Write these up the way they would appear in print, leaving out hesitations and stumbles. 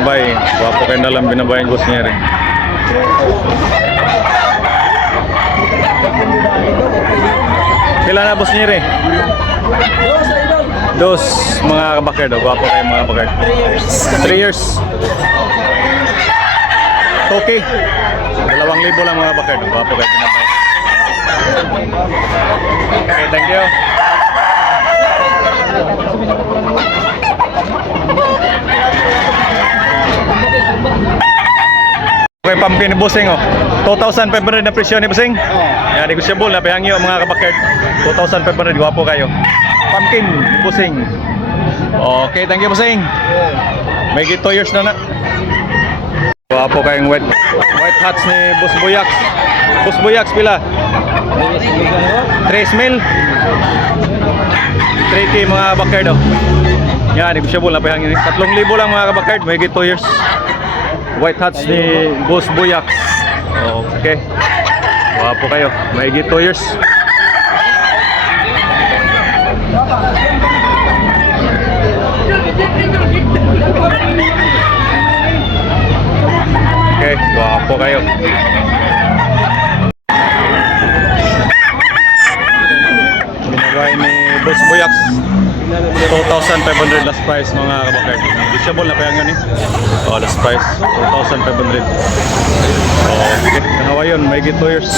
binabay. Wapo kayo na lang binabayan boss niya rin. Kailan na boss niya rin? Dos mga kabakard. Wapo kayo mga kabakard. 3 years. Okay. 2,000 lang mga kabakard. Wapo kayo binabay. Okay, thank you. Okay, pumpkin ni Busing oh. 2,500 na presyo ni Busing. Yan, negosyable na pahangyo mga kabakard. 2,500, guwapo kayo. Pumpkin ni Busing. Okay, thank you Busing. May 2 years na na. Guwapo kayong white hats ni Boss Buyax. Boss Buyax pila? 3,000. 3K mga kabakard oh. Yan, negosyable na pahangyo. 3,000 lang mga kabakard. May 2 years. White hats ni Boss Buyax. Okay. Wapo kayo. May 2 years. Okay, wapo kayo. Binabay ni Boss Buyax. 2,500 last price mga kabakard. Disable na kaya nga ni. Oh, last price 2,500. Okay, nahawa yun, may 2 years.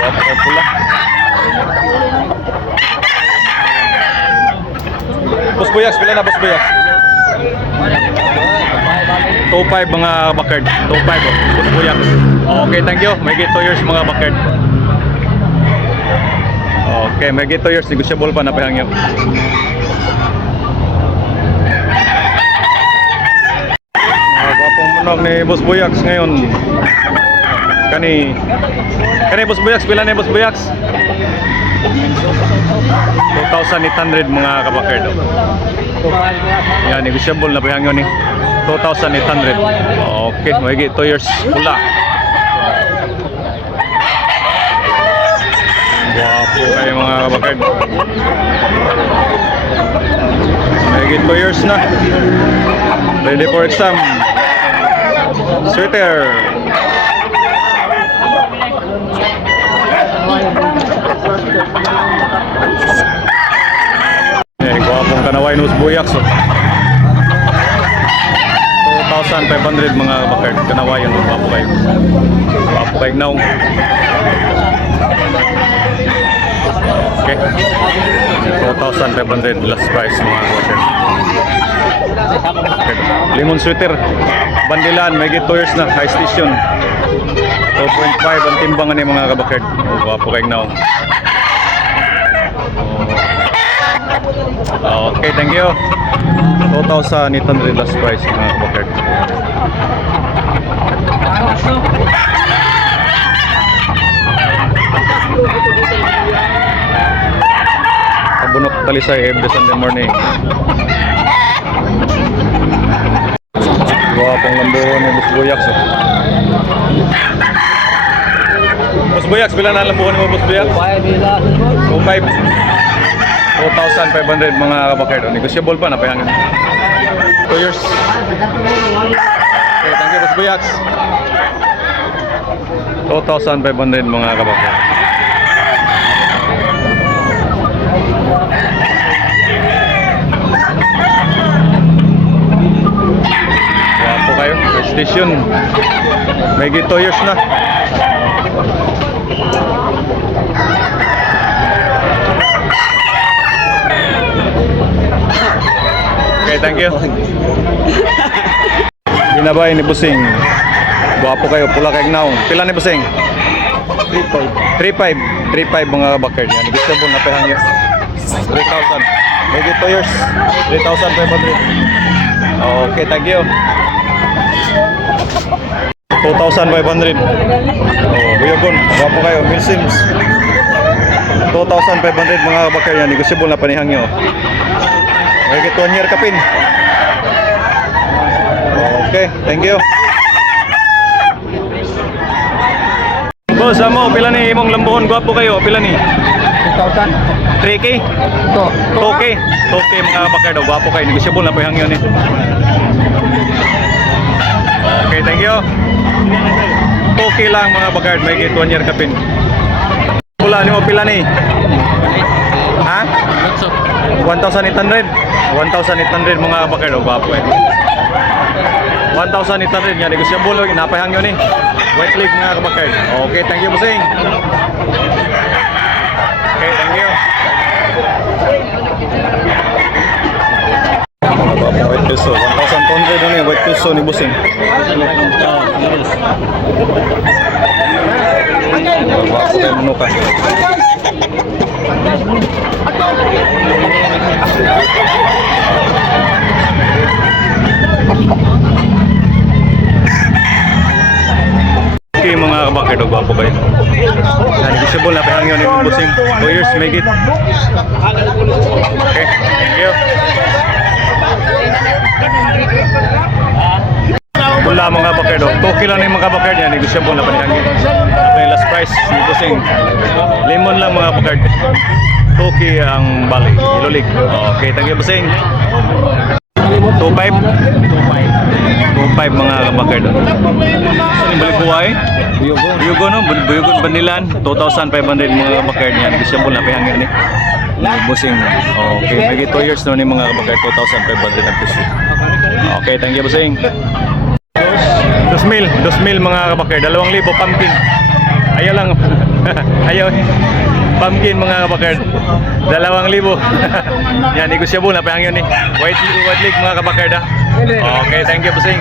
Wapo pula. Boss Buyax, pila na Boss Buyax? 2,500 mga bakard. 2,500 oh. Boss Buyax. Okay, thank you. May 2 years mga bakard. Okay, may 2 years. Negosyable pa na pahangyo. Wapong munog ni Boss Buyax ngayon. Kani Boss Buyax, pila ni Boss Buyax? 2,800 mga kabakard. Yan, negosyable na pahangyo ni 2,800. Okay, may 2 years pula. Wapo kayo mga kabakard. May 2 years na. Ready for exam. Sweater. Guwapong kanaway Boss Buyax oh. 2,500 mga kabakard. Kanawayan oh. Guwapo kayo. Guwapo kayo now. Okay. 2,500 last price mga kabakard. Okay. Limon sweater. Bandilan. May 2 years na. High station. 2.5 ang timbangan ni mga kabakard. Guwapo kayo now. Okay, thank you. 2,800 last price mga kabakard. Kabunok Talisay every Sunday morning. Guwapong lambuhon ni Boss Buyax oh. Boss Buyax, pila na lambuhon mo Boss Buyax? 2,500 mga kabakard. Negosyable pa na payangan. 2 years. Okay, thank you Boss Buyax. 2,500 mga kabakard. Wapo kayo. Station. May 2 years na. Okay, thank you. Binabay ni Busing. Guwapo kayo, pula kayo now. Pila ni Busing? 3,500. 3,500 mga kabakard. Yan, negosyable na pahangyo. 3,000. May 2 years. 3,500. Okay, thank you. 2,500. Buyogon. Guwapo kayo. Milsims. 2,500 mga kabakard. Yan, negosyable na panihangyo. May 1 year kapin. Okay, thank you. Boss, amo, pila ni imong lambuhon? Gwapo kayo, pila ni? 3,000. 3K? To. 2K? 2K mga kabakard. O, gwapo kayo. Negosyable na po yung hangyo ni. Okay, thank you. 2K lang mga kabakard. May get 1 year kapin. Pula ni mo pila ni? Ha? 1,800. 1,800 mga kabakard. O, gwapo eh. 1,800 nga negosyable. Napahangyo ni. White leg mga kabakard. Okay, thank you bossing. Okay, thank you. White peso, 1,200 na yung white peso ni bossing. Bago kayo manuka. Okay mga kabakard, gwapo kayo. Negosyable na pahangyo ni bossing. 2 years may git. Okay, thank you. Wala mga bakard. 2 kilo na yung mga bakard yan. Negosyable na panihangin. Ito yung last price ni bossing. Lemon lang mga bakard. 2K ang bali. Ilulig. Okay, thank you bossing. 2.5 mga kabakard. Saan yung balik buhay? Buyugon no? Buyugon Banilan. 2,500 mga kabakard niya. Negosyable na pahangin ni bossing. Okay, may 2 years na ni mga kabakard. 2,500 ang peso. Okay, thank you bossing. 2,000 mga kabakard. 2,000 pumpkin. Ayaw lang. Ayaw. Pumpkin mga kabakard. 2,000. Yan, negosyable na pahangin ni. White leg mga kabakard ha. Okay, thank you bossing.